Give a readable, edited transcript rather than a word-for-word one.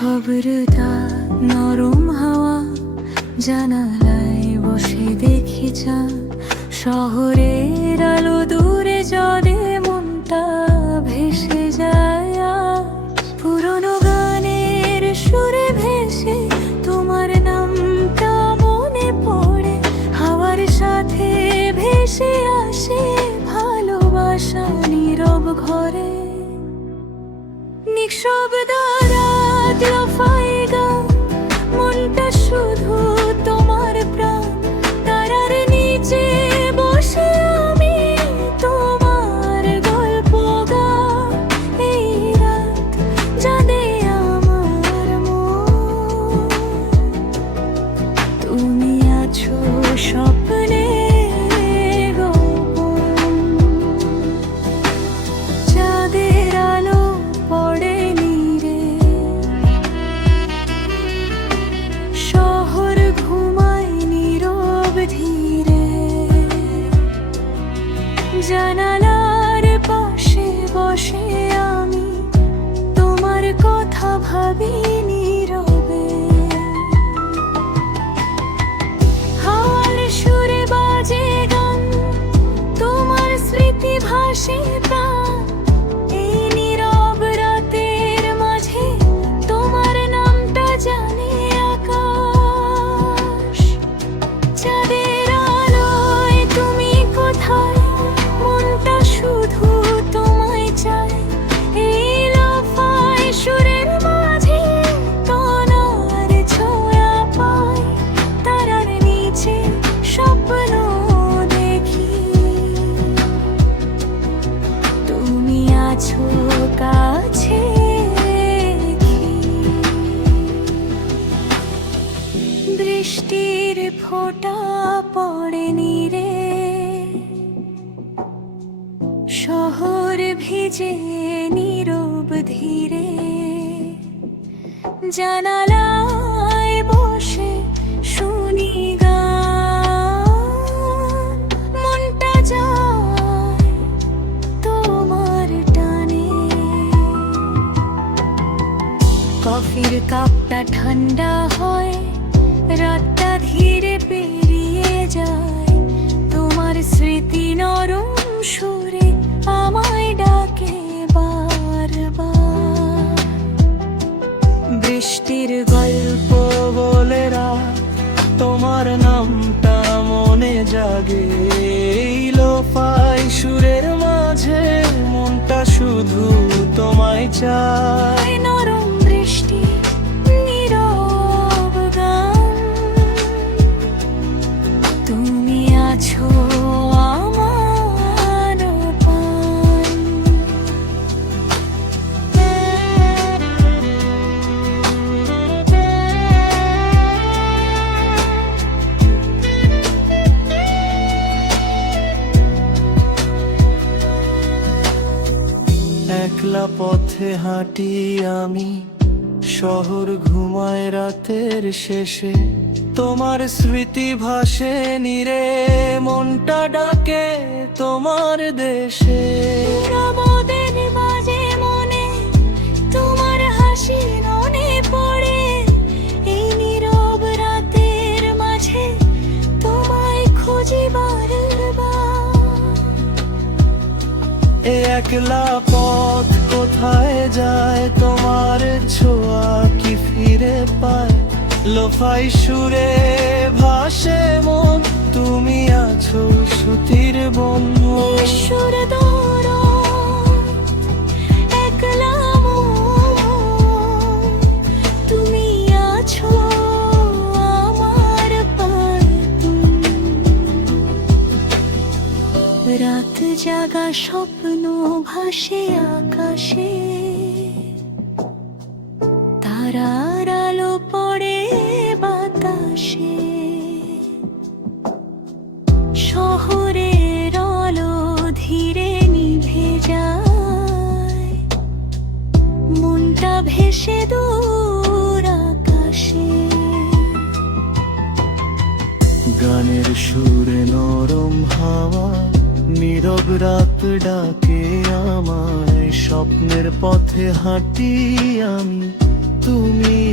নিঃশব্দতা নরম হাওয়া জানালায় বসে দেখি চাঁদ। শহরের আলো দূরে জলে মনটা ভেসে যায় আজ। পুরনো গানের সুরে ভেসে তোমার নামটা মনে পড়ে। হাওয়ার সাথে ভেসে আসে ভালোবাসা নীরব ঘরে। নিঃশব্দ রাত লাফায় গান, মনটা শুধু তোমার প্রাণ। তারার নিচে বসে আমি তোমার গল্প গাই। এই রাত জানে আমার মন, তুমি আছো স্বপ্নে গোপন। চাঁদের আলো পড়ে নীরে, শহর ঘুমায় নীরব ধীরে। জানালার পাশে বসে আমি তোমার কথা ভাবি নীরবে। হাওয়ার সুরে বাজে গান, তোমার স্মৃতি ভাসে প্রাণ। এই নীরব রাতের মাঝে তোমার নামটা জানে আকাশ। চাঁদের আলোয় তুমি কোথায়, মনটা শুধু তোমায় চায়। এই লাফায় সুরের মাঝে তোমার ছোঁয়া পায়। তারার নিচে স্বপ্ন দেখি, তুমি আছো কাছে রেখে। বৃষ্টির ফোঁটা পড়ে নীরে, শহর ভিজে নীরব ধীরে। জানালায় বসে শুনি গান, মনটা যায় তোমার টানে। কফির কাপটা ঠান্ডা হয়, রাতটা ধীরে পেরিয়ে যায়। তোমার স্মৃতি নরম সুরে আমায় ডাকে বারবার। বৃষ্টির গল্প বলে রাত, তোমার নামটা মনে জাগে। এই লোফাই সুরের মাঝে মনটা শুধু তোমায় চায়। নরম বৃষ্টি নীরব গান, তুমি আছো আমার প্রাণ। একলা পথে হাঁটি আমি, শহর ঘুমায় রাতের শেষে। তোমার স্মৃতি ভাসে নীরে, মনটা ডাকে তোমার দেশে। প্রমোদের মাঝে মনে তোমার হাসি মনে পড়ে। এই নীরব রাতের মাঝে তোমায় খুঁজি বারবার। এ একলা পথ কোথায় যায়, তোমার ছোঁয়া কি ফিরে পায়? লোফাই সুরে ভাসে মন, তুমি আছো সুতির বন্ধু। ঈশ্বর ধরো একলা মন, তুমি আছো আমার পাশে। রাত জাগা স্বপ্ন ভাসে আকাশে, তারার আলো পড়ে বাতাসে। শহরের আলো ধীরে নিভে যায়, মনটা ভেসে দূর আকাশে। গানের সুরে নরম হাওয়া, নীরব রাত ডাকে আমায়। স্বপ্নের পথে হাঁটি আমি, তুমি